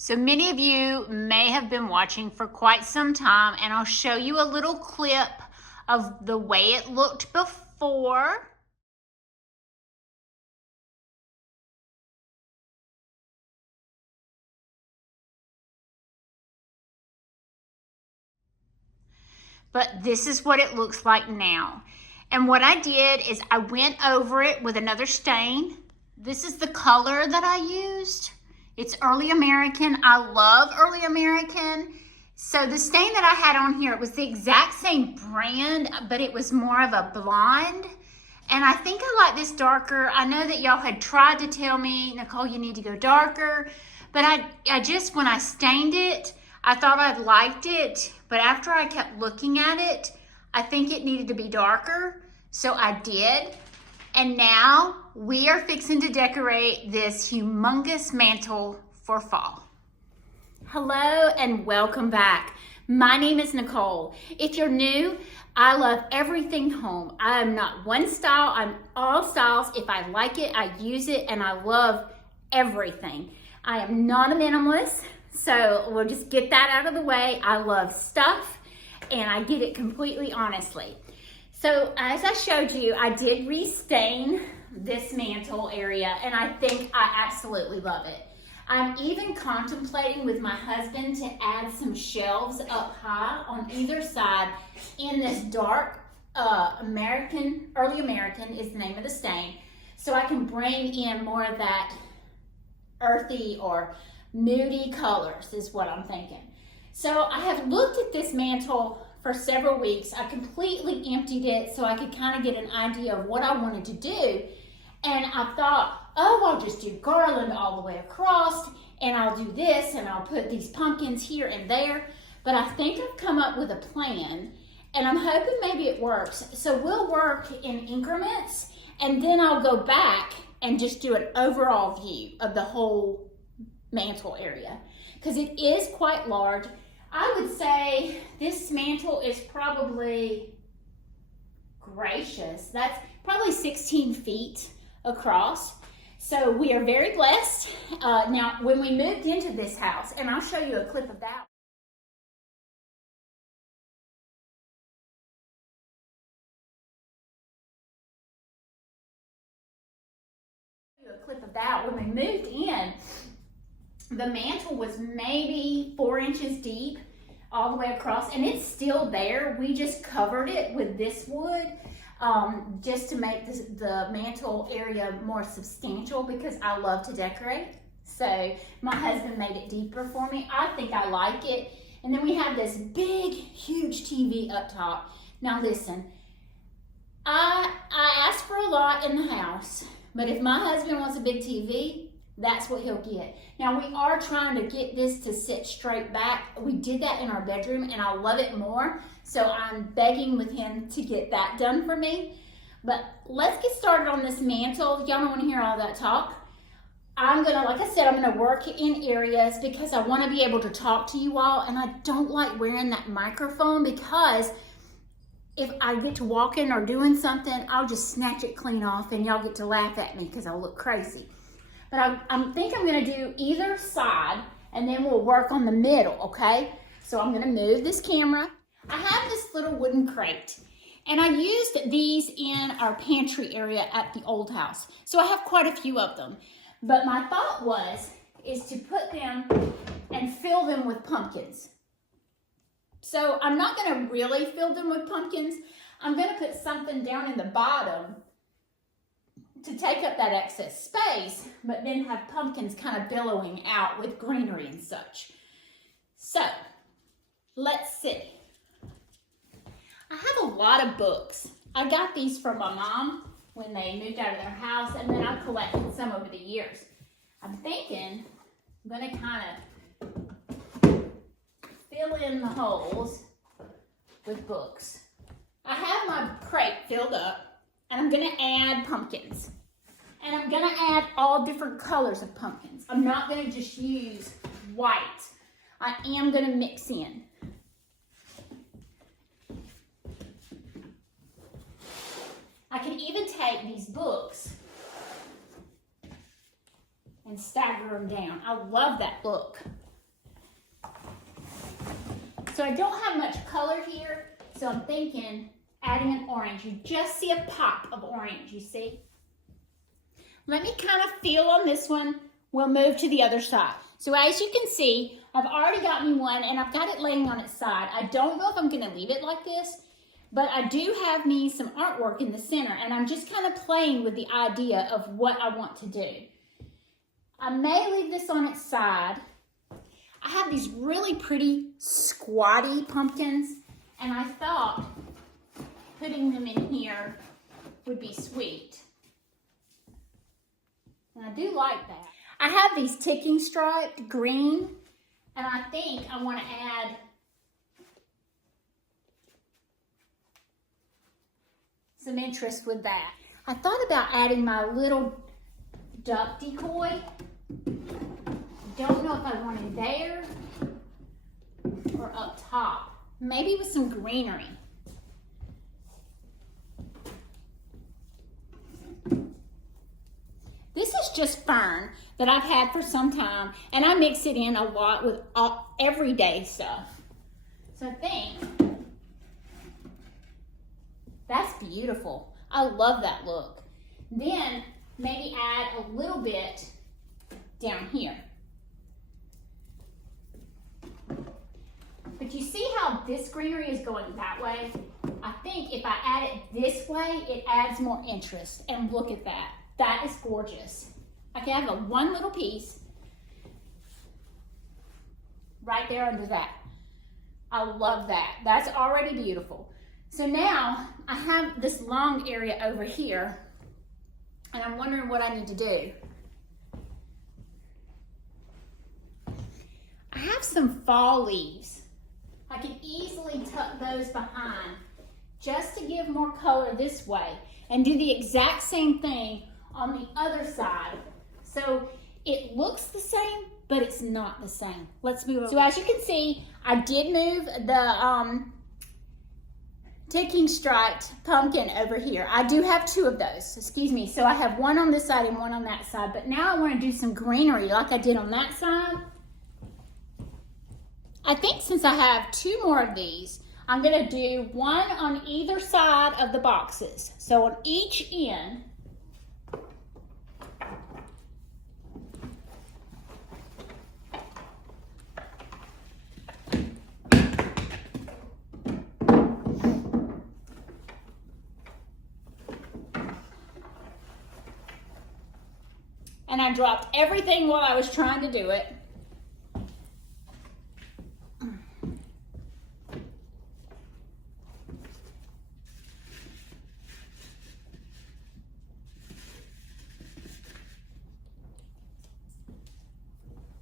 So many of you may have been watching for quite some time, and I'll show you a little clip of the way it looked before. But this is what it looks like now. And what I did is I went over it with another stain. This is the color that I used. It's Early American. I love Early American. So the stain that I had on here, it was the exact same brand, but it was more of a blonde. And I think I like this darker. I know that y'all had tried to tell me, Nicole, you need to go darker. But I just, when I stained it, I thought I liked it. But after I kept looking at it, I think it needed to be darker. So I did. And now we are fixing to decorate this humongous mantle for fall. Hello and welcome back. My name is Nicole. If you're new, I love everything home. I am not one style, I'm all styles. If I like it, I use it, and I love everything. I am not a minimalist, so we'll just get that out of the way. I love stuff, and I get it completely honestly. So as I showed you, I did restain this mantle area, and I think I absolutely love it. I'm even contemplating with my husband to add some shelves up high on either side in this dark Early American is the name of the stain, so I can bring in more of that earthy or moody colors is what I'm thinking. So I have looked at this mantle for several weeks. I completely emptied it so I could kind of get an idea of what I wanted to do. And I thought, oh, I'll just do garland all the way across, and I'll do this, and I'll put these pumpkins here and there. But I think I've come up with a plan, and I'm hoping maybe it works. So we'll work in increments, and then I'll go back and just do an overall view of the whole mantle area, because it is quite large. I would say this mantle is probably, gracious, that's probably 16 feet across. So we are very blessed. Now, when we moved into this house, and I'll show you a clip of that. When we moved in, the mantle was maybe 4 inches deep all the way across, and it's still there. We just covered it with this wood just to make the mantle area more substantial, because I love to decorate. So my husband made it deeper for me. I think I like it. And then we have this big, huge TV up top. Now listen, I asked for a lot in the house, but if my husband wants a big TV, that's what he'll get. Now we are trying to get this to sit straight back. We did that in our bedroom, and I love it more. So I'm begging with him to get that done for me. But let's get started on this mantle. Y'all don't want to hear all that talk. I'm gonna, like I said, I'm gonna work in areas because I want to be able to talk to you all, and I don't like wearing that microphone, because if I get to walking or doing something, I'll just snatch it clean off, and y'all get to laugh at me because I look crazy. But I think I'm gonna do either side, and then we'll work on the middle, okay? So I'm gonna move this camera. I have this little wooden crate, and I used these in our pantry area at the old house. So I have quite a few of them. But my thought is to put them and fill them with pumpkins. So I'm not gonna really fill them with pumpkins. I'm gonna put something down in the bottom to take up that excess space, but then have pumpkins kind of billowing out with greenery and such. So let's see. I have a lot of books. I got these from my mom when they moved out of their house, and then I've collected some over the years. I'm thinking I'm gonna kind of fill in the holes with books. I have my crate filled up, and I'm gonna add pumpkins. And I'm gonna add all different colors of pumpkins. I'm not gonna just use white. I am gonna mix in. I can even take these books and stagger them down. I love that book. So I don't have much color here, so I'm thinking adding an orange. You just see a pop of orange, you see? Let me kind of feel on this one. We'll move to the other side. So as you can see, I've already got me one and I've got it laying on its side. I don't know if I'm gonna leave it like this, but I do have me some artwork in the center and I'm just kind of playing with the idea of what I want to do. I may leave this on its side. I have these really pretty squatty pumpkins and I thought putting them in here would be sweet. And I do like that. I have these ticking striped green, and I think I want to add some interest with that. I thought about adding my little duck decoy. Don't know if I want it there or up top. Maybe with some greenery. This is just fern that I've had for some time, and I mix it in a lot with everyday stuff. So I think that's beautiful. I love that look. Then maybe add a little bit down here. But you see how this greenery is going that way? I think if I add it this way, it adds more interest. And look at that. That is gorgeous. I can have one little piece right there under that. I love that. That's already beautiful. So now I have this long area over here and I'm wondering what I need to do. I have some fall leaves. I can easily tuck those behind just to give more color this way and do the exact same thing on the other side. So it looks the same, but it's not the same. Let's move on. So as you can see, I did move the ticking striped pumpkin over here. I do have two of those, excuse me. So I have one on this side and one on that side, but now I want to do some greenery like I did on that side. I think since I have two more of these, I'm gonna do one on either side of the boxes. So on each end, and I dropped everything while I was trying to do it.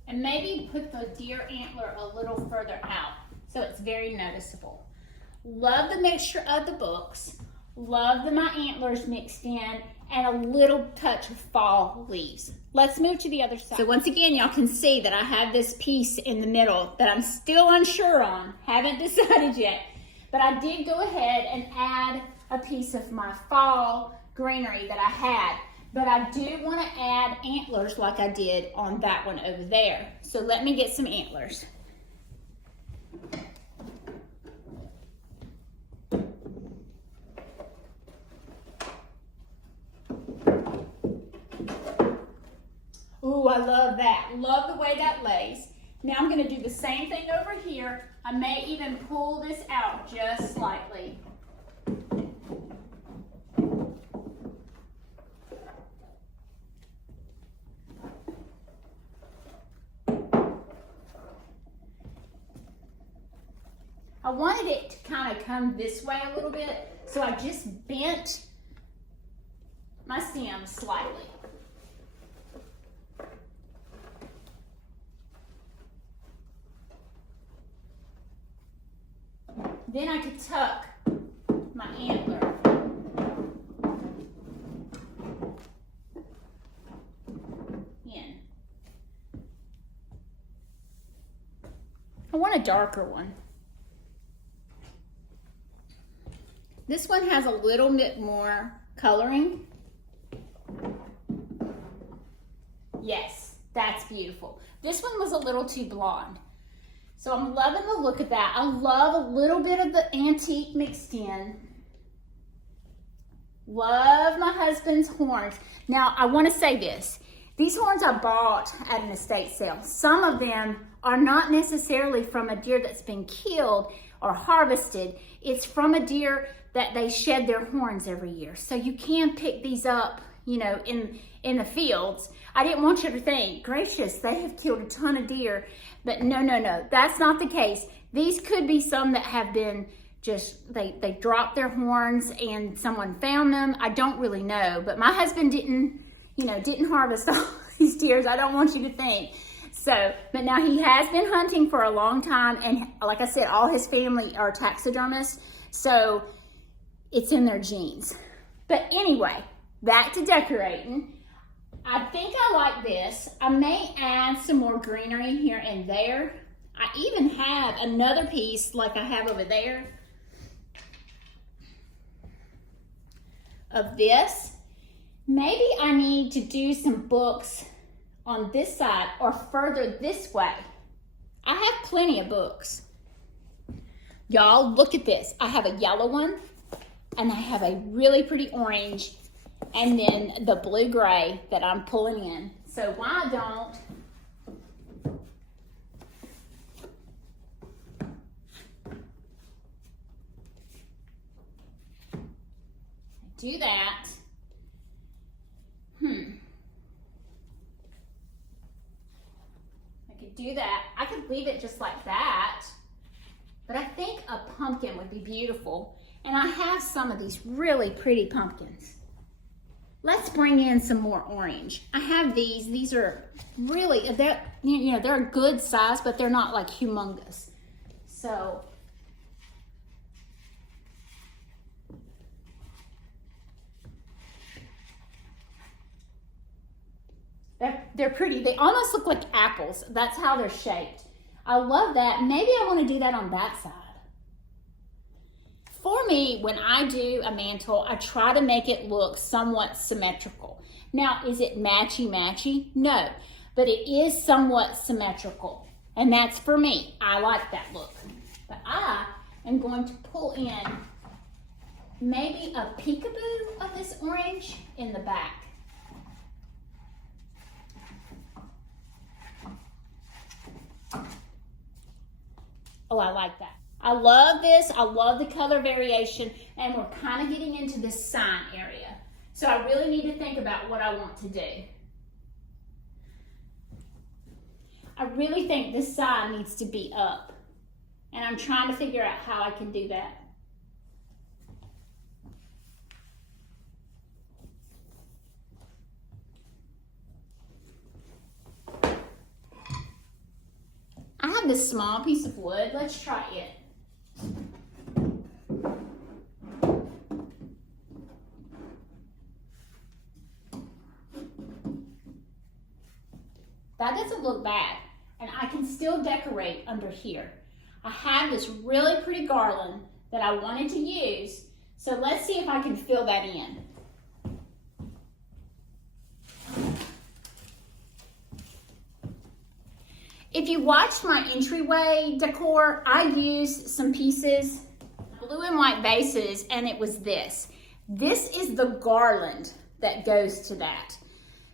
And maybe put the deer antler a little further out so it's very noticeable. Love the mixture of the books. Love my antlers mixed in and a little touch of fall leaves. Let's move to the other side. So once again, y'all can see that I have this piece in the middle that I'm still unsure on. Haven't decided yet. But I did go ahead and add a piece of my fall greenery that I had. But I do want to add antlers like I did on that one over there. So let me get some antlers. Ooh, I love that. Love the way that lays. Now I'm going to do the same thing over here. I may even pull this out just slightly. I wanted it to kind of come this way a little bit, so I just bent my stem slightly. Then I could tuck my antler. In. I want a darker one. This one has a little bit more coloring. Yes, that's beautiful. This one was a little too blonde. So I'm loving the look of that. I love a little bit of the antique mixed in. Love my husband's horns. Now, I want to say this. These horns I bought at an estate sale. Some of them are not necessarily from a deer that's been killed or harvested. It's from a deer that they shed their horns every year. So you can pick these up, you know, in the fields. I didn't want you to think, gracious, they have killed a ton of deer. But no, that's not the case. These could be some that have been just, they dropped their horns and someone found them. I don't really know, but my husband didn't harvest all these deers. I don't want you to think. So, but now he has been hunting for a long time, and like I said, all his family are taxidermists, so it's in their genes. But anyway, back to decorating. I think I like this. I may add some more greenery here and there. I even have another piece like I have over there of this. Maybe I need to do some books on this side or further this way. I have plenty of books. Y'all, look at this. I have a yellow one, and I have a really pretty orange, and then the blue-gray that I'm pulling in. So why don't I do that? I could do that. I could leave it just like that, but I think a pumpkin would be beautiful. And I have some of these really pretty pumpkins. Let's bring in some more orange. I have these. These are really, they're a good size, but they're not like humongous. So they're pretty. They almost look like apples. That's how they're shaped. I love that. Maybe I want to do that on that side. For me, when I do a mantle, I try to make it look somewhat symmetrical. Now, is it matchy-matchy? No, but it is somewhat symmetrical. And that's for me. I like that look. But I am going to pull in maybe a peekaboo of this orange in the back. Oh, I like that. I love this. I love the color variation, and we're kind of getting into this sign area. So I really need to think about what I want to do. I really think this side needs to be up, and I'm trying to figure out how I can do that. I have this small piece of wood. Let's try it. That doesn't look bad, and I can still decorate under here. I have this really pretty garland that I wanted to use, so let's see if I can fill that in. If you watched my entryway decor, I used some pieces, blue and white bases, and it was this. This is the garland that goes to that.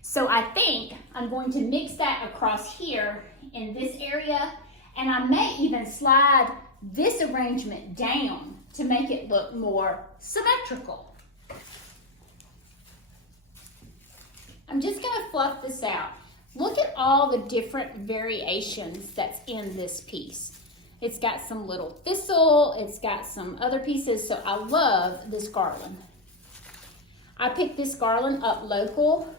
So I think I'm going to mix that across here in this area, and I may even slide this arrangement down to make it look more symmetrical. I'm just gonna fluff this out. Look at all the different variations that's in this piece. It's got some little thistle, it's got some other pieces, so I love this garland. I picked this garland up local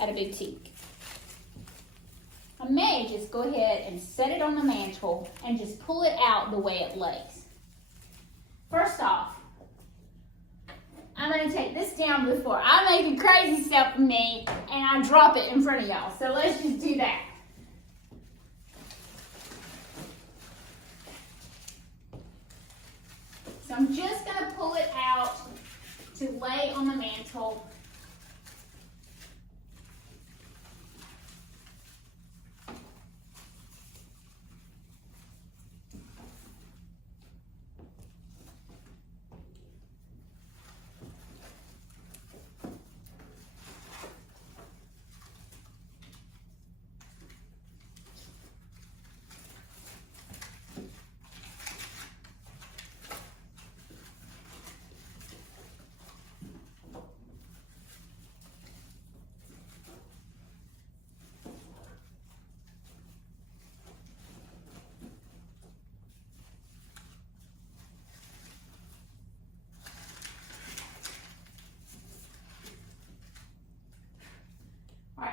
at a boutique. I may just go ahead and set it on the mantle and just pull it out the way it lays. First off, I'm gonna take this down before I make a crazy step for me and I drop it in front of y'all. So let's just do that. So I'm just gonna pull it out to lay on the mantle.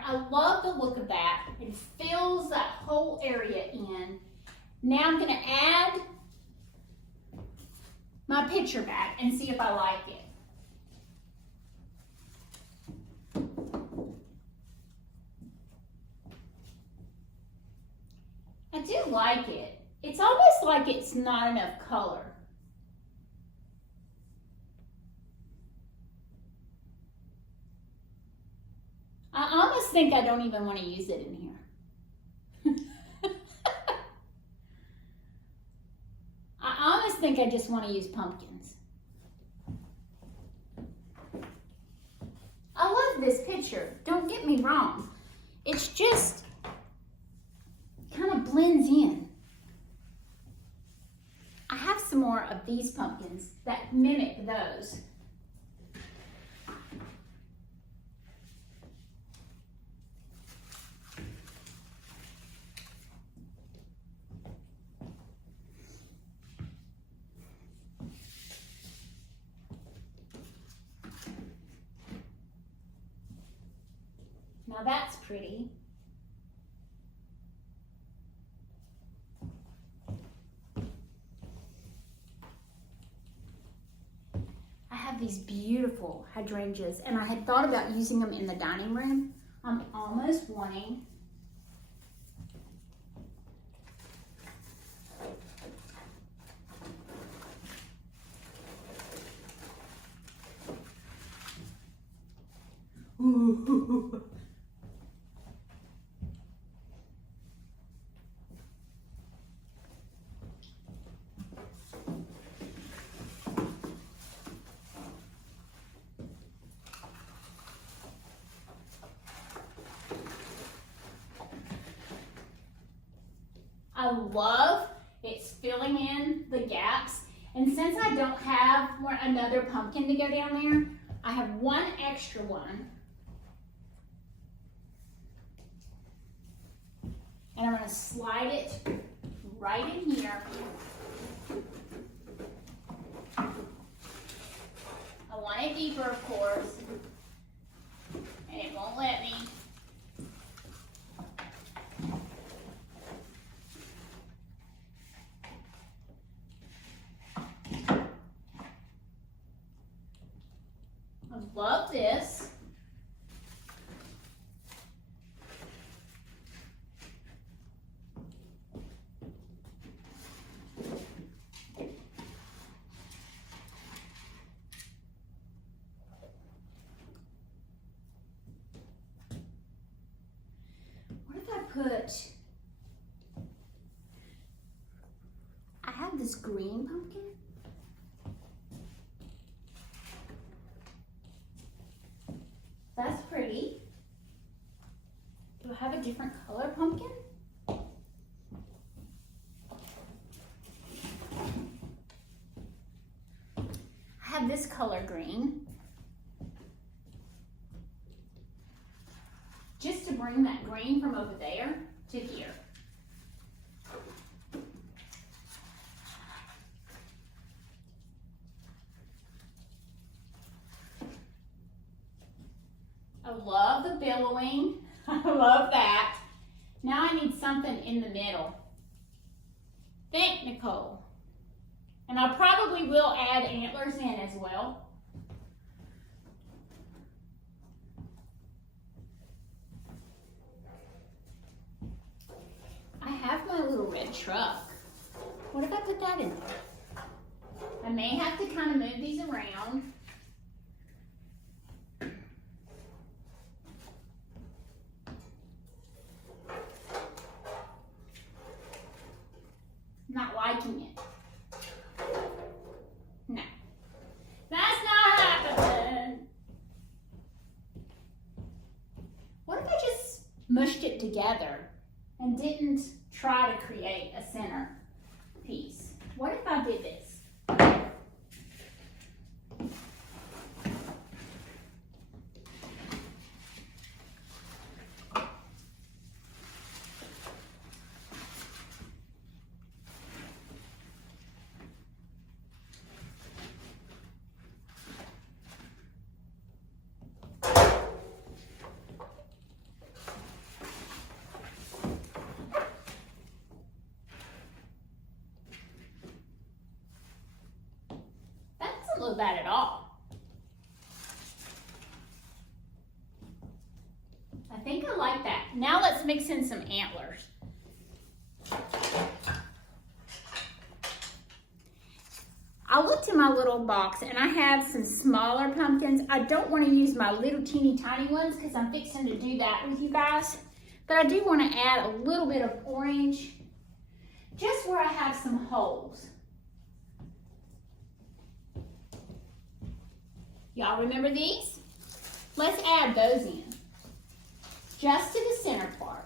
I love the look of that. It fills that whole area in. Now I'm gonna add my picture back and see if I like it. I do like it. It's almost like it's not enough color. I almost think I don't even want to use it in here. I almost think I just want to use pumpkins. I love this picture, don't get me wrong. It's just kind of blends in. I have some more of these pumpkins that mimic those. Now that's pretty. I have these beautiful hydrangeas and I had thought about using them in the dining room. I'm almost wanting ooh. I love it's filling in the gaps, and since I don't have another pumpkin to go down there, I have one extra one, and I'm going to slide it right in here. I want it deeper, of course, and it won't let me. Love this. What if I put, I have this green pumpkin. That's pretty. Do I have a different color pumpkin? I have this color green. Just to bring that green from over there to here. I love the billowing. I love that. Now I need something in the middle. Thank Nicole. And I probably will add antlers in as well. I have my little red truck. What if I put that in there? I may have to kind of move these around. Not liking it. No. That's not happening. What if I just mushed it together and didn't try to create a center piece? What if I did this? of that at all. I think I like that. Now let's mix in some antlers. I looked in my little box and I have some smaller pumpkins. I don't want to use my little teeny tiny ones because I'm fixing to do that with you guys. But I do want to add a little bit of orange just where I have some holes. Y'all remember these? Let's add those in, just to the center part.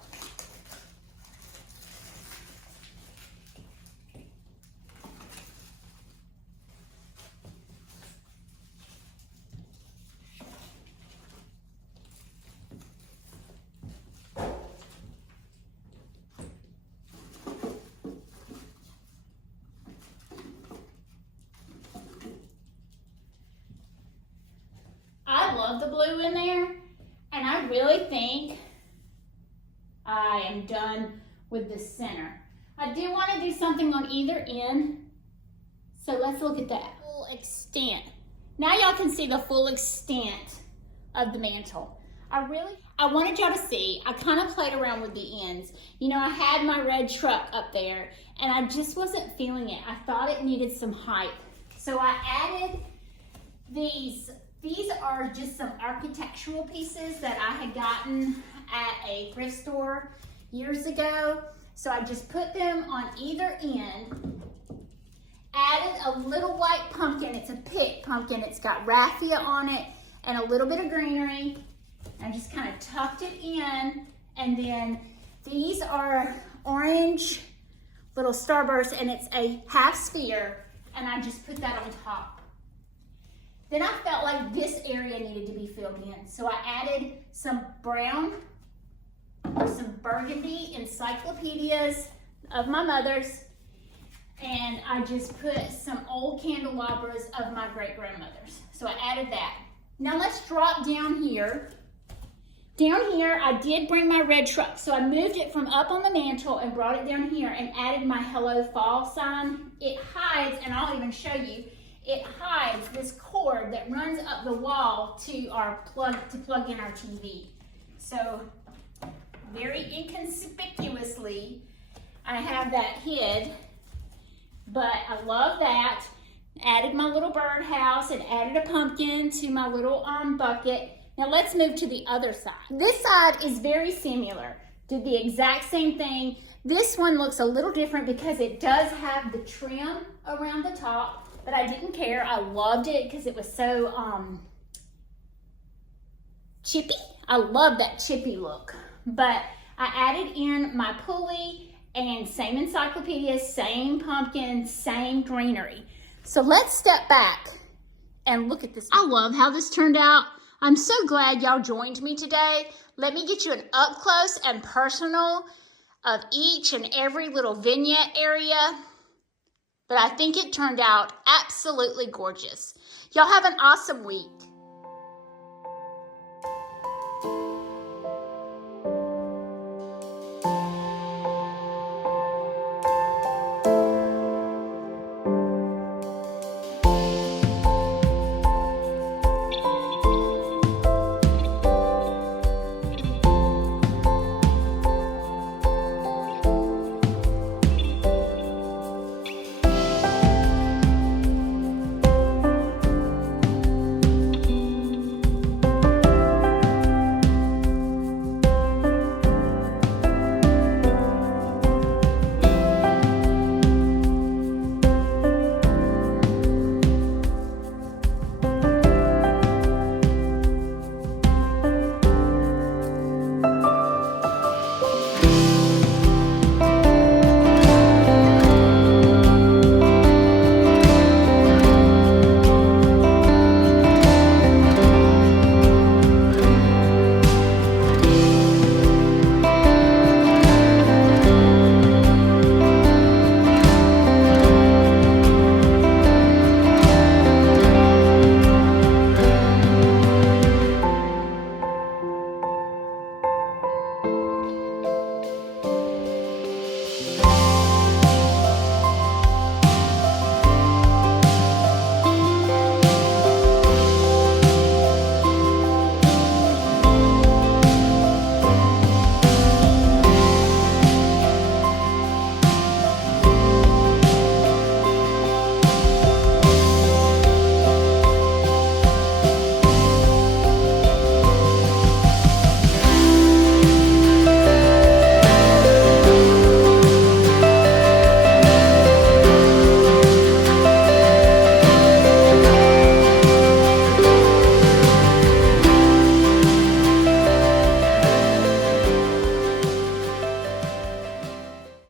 I love the blue in there, and I really think I am done with the center. I do want to do something on either end, so let's look at that full extent. Now y'all can see the full extent of the mantle. I wanted y'all to see, I kind of played around with the ends. You know, I had my red truck up there, and I just wasn't feeling it. I thought it needed some height. So I added these. These are just some architectural pieces that I had gotten at a thrift store years ago. So I just put them on either end, added a little white pumpkin. It's a pick pumpkin. It's got raffia on it and a little bit of greenery. I just kind of tucked it in. And then these are orange little starbursts, and it's a half sphere, and I just put that on top. Then I felt like this area needed to be filled in. So I added some brown or some burgundy encyclopedias of my mother's, and I just put some old candelabras of my great-grandmother's. So I added that. Now let's drop down here. Down here, I did bring my red truck. So I moved it from up on the mantle and brought it down here and added my Hello Fall sign. It hides, and I'll even show you, it hides this cord that runs up the wall to our plug in our TV. So very inconspicuously, I have that hid, but I love that. Added my little birdhouse and added a pumpkin to my little bucket. Now let's move to the other side. This side is very similar. Did the exact same thing. This one looks a little different because it does have the trim around the top, but I didn't care. I loved it because it was so chippy. I love that chippy look. But I added in my pulley and same encyclopedia, same pumpkin, same greenery. So let's step back and look at this. I love how this turned out. I'm so glad y'all joined me today. Let me get you an up close and personal of each and every little vignette area. But I think it turned out absolutely gorgeous. Y'all have an awesome week.